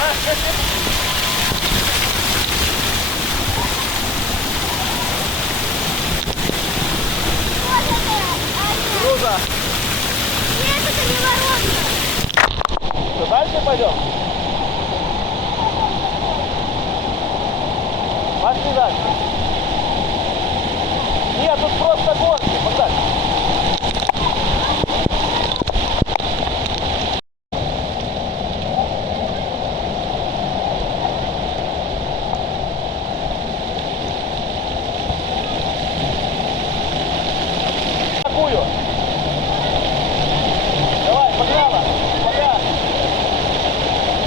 да? Круто. Нет, это не воронка. Что, дальше пойдем? Пошли дальше. Нет, тут просто горки, Богдан.